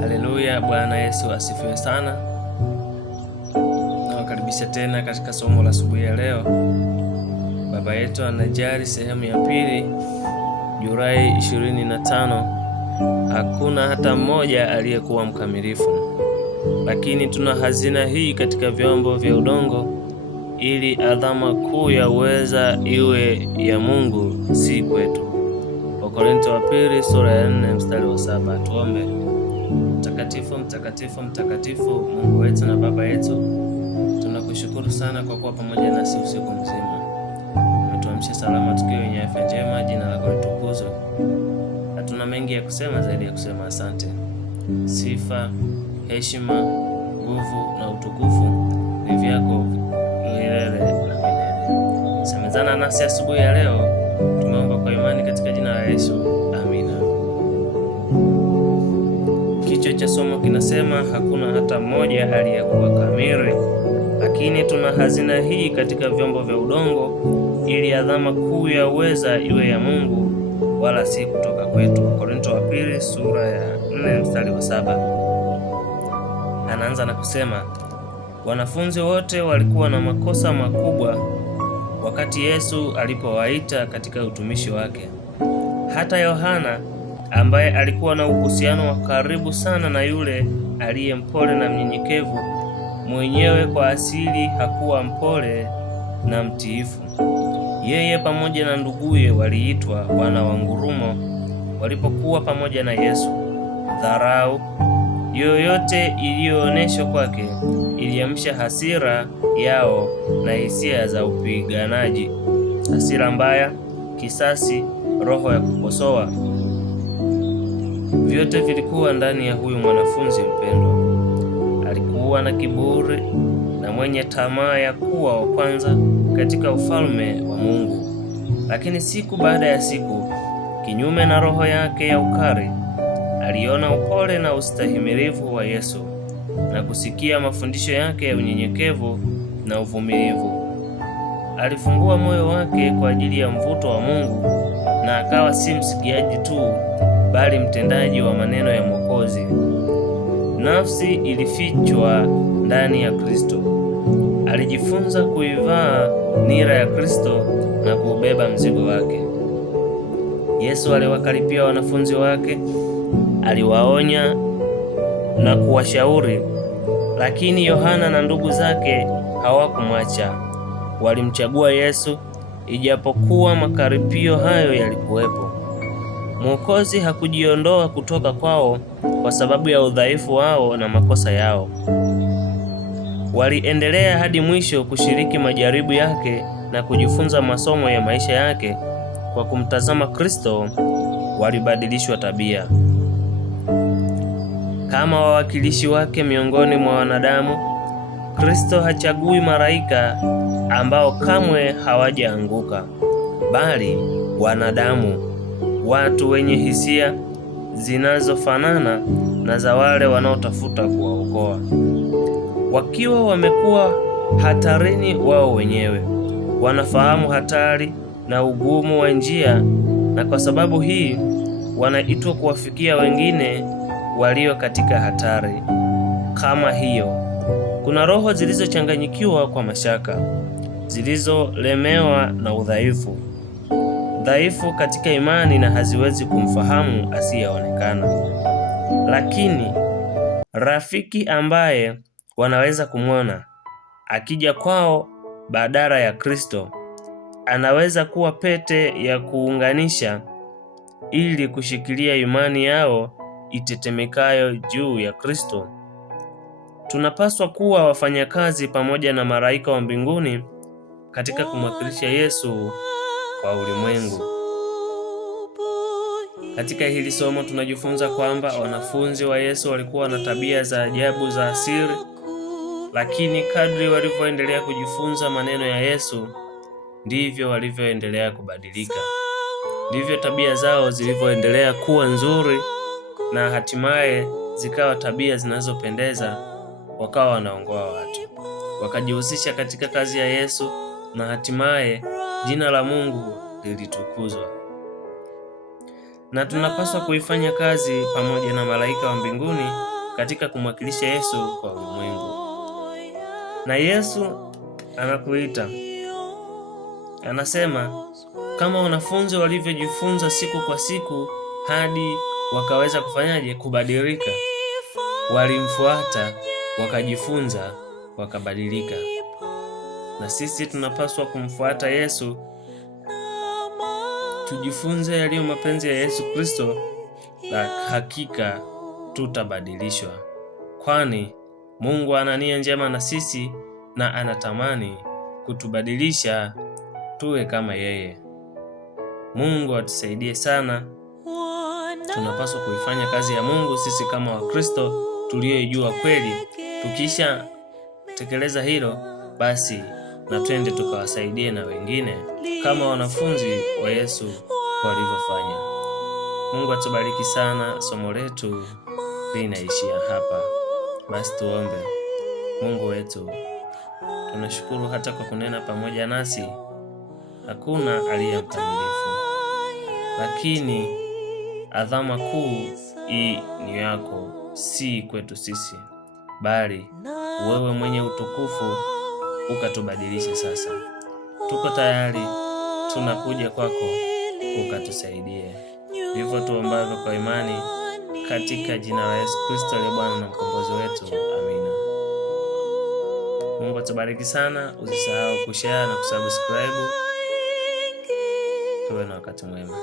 Haleluya, Bwana Yesu asifiwe sana. Nawakaribisha tena katika somo la asubuhi ya leo. Baba yetu anajali, sehemu ya pili, Julai 25. Hakuna hata mmoja aliyekuwa mkamilifu, lakini tuna hazina hii katika vyombo vya udongo, ili adhama kuu ya uweza iwe ya Mungu, si kwetu. Wakorintho wa pili sura ya 4 mstari wa 7. Tuombe. Mtakatifu, mtakatifu, mtakatifu, Mungu wetu na Baba yetu, tunakushukuru sana kwa kuwa pamoja nasi usiku mzima. Umetuamsha salama tukiwa wenye afya njema, jina lako litukuzwe. Hatuna mengi ya kusema zaidi ya kusema asante. Sifa, heshima, nguvu na utukufu ni vyako milele na milele. Semezana nasi asubuhi ya leo, tumeomba kwa imani katika jina la Yesu. Amina. Kichwa cha somo kinasema hakuna hata mmoja aliyekuwa kamili, lakini tuna hazina hii katika vyombo vya udongo, ili adhama kuu ya uweza iwe ya Mungu, wala si kutoka kwetu. Wakorintho wa pili sura ya 4 mstari wa 7. Anaanza na kusema wanafunzi wote walikuwa na makosa makubwa wakati Yesu alipowaita katika utumishi wake. Hata Yohana, ambaye alikuwa na uhusiano wa karibu sana na yule aliye mpole na mnyenyekevu, mwenyewe kwa asili hakuwa mpole na mtiifu. Yeye pamoja na nduguye waliitwa wana wa ngurumo walipokuwa pamoja na Yesu. Dharau yoyote iliyoonyeshwa kwake iliamsha hasira yao na hisia za upiganaji, hasira mbaya, kisasi, roho ya kukosoa. Vyote vilikuwa ndani ya huyu mwanafunzi mpendwa. Alikuwa na kiburi na mwenye tamaa ya kuwa wa kwanza katika ufalme wa Mungu. Lakini siku baada ya siku, kinyume na roho yake ya ukali, aliona upole na ustahimilivu wa Yesu na kusikia mafundisho yake ya unyenyekevu na uvumilivu. Alifungua moyo wake kwa ajili ya mvuto wa Mungu na akawa si msikiaji tu, bali mtendaji wa maneno ya Mwokozi. Nafsi ilifichwa ndani ya Kristo. Alijifunza kuivaa nira ya Kristo na kuubeba mzigo wake. Yesu aliwakaripia wanafunzi wake, aliwaonya na kuwashauri, lakini Yohana na ndugu zake hawakumwacha. Walimchagua Yesu ijapokuwa makaripio hayo yalikuwepo. Mwokozi hakujiondoa kutoka kwao kwa sababu ya udhaifu wao na makosa yao. Waliendelea hadi mwisho kushiriki majaribu yake na kujifunza masomo ya maisha yake. Kwa kumtazama Kristo, walibadilishwa tabia. Kama wawakilishi wake miongoni mwa wanadamu, Kristo hachagui malaika ambao kamwe hawajaanguka, bali wanadamu, watu wenye hisia zinazofanana na za wale wanaotafuta kuwaokoa. Wakiwa wamekuwa hatarini wao wenyewe, wanafahamu hatari na ugumu wa njia, na kwa sababu hii wanaitwa kuwafikia wengine walio katika hatari kama hiyo. Kuna roho zilizochanganyikiwa kwa mashaka, zilizolemewa na udhaifu, dhaifu katika imani na haziwezi kumfahamu asiyeonekana. Lakini rafiki ambaye wanaweza kumwona akija kwao badala ya Kristo, anaweza kuwa pete ya kuunganisha ili kushikilia imani yao itetemekayo juu ya Kristo. Tunapaswa kuwa wafanyakazi pamoja na malaika wa mbinguni katika kumwakilisha Yesu kwa ulimwengu. Katika hili somo tunajifunza kwamba wanafunzi wa Yesu walikuwa na tabia za ajabu za asili, lakini kadri walivyoendelea kujifunza maneno ya Yesu, ndivyo walivyoendelea kubadilika. Ndivyo tabia zao zilivyoendelea kuwa nzuri na hatimaye zikawa tabia zinazopendeza, wakawa wanaongoa watu. Wakajihusisha katika kazi ya Yesu na hatimaye jina la Mungu lilitukuzwa. Na tunapaswa kuifanya kazi pamoja na malaika wa mbinguni katika kumwakilisha Yesu kwa ulimwengu. Na Yesu anakuita, anasema kama wanafunzi walivyojifunza siku kwa siku hadi wakaweza kufanyaje? Kubadilika. Walimfuata, wakajifunza, wakabadilika. Na sisi tunapaswa kumfuata Yesu, tujifunze yaliyo mapenzi ya Yesu Kristo, na hakika tutabadilishwa. Kwani Mungu ana nia njema na sisi na anatamani kutubadilisha tuwe kama yeye. Mungu atusaidie sana. Tunapaswa kuifanya kazi ya Mungu sisi kama Wakristo tuliyojua kweli. Tukisha tekeleza hilo, basi na twende tukawasaidie na wengine kama wanafunzi wa Yesu walivyofanya. Mungu atubariki sana. Somo letu linaishia hapa. Basi tuombe. Mungu wetu, tunashukuru hata kwa kunena pamoja nasi. Hakuna aliye mkamilifu, lakini adhama kuu hii ni yako, si kwetu sisi, bali wewe mwenye utukufu ukatubadilisha. Sasa tuko tayari, tunakuja kwako ukatusaidie. Ndivyo tuombavyo kwa imani katika jina la Yesu Kristo aliye Bwana na mkombozi wetu. Amina. Mungu atubariki sana. Usisahau kushare na kusubscribe. Tuwe na wakati mwema.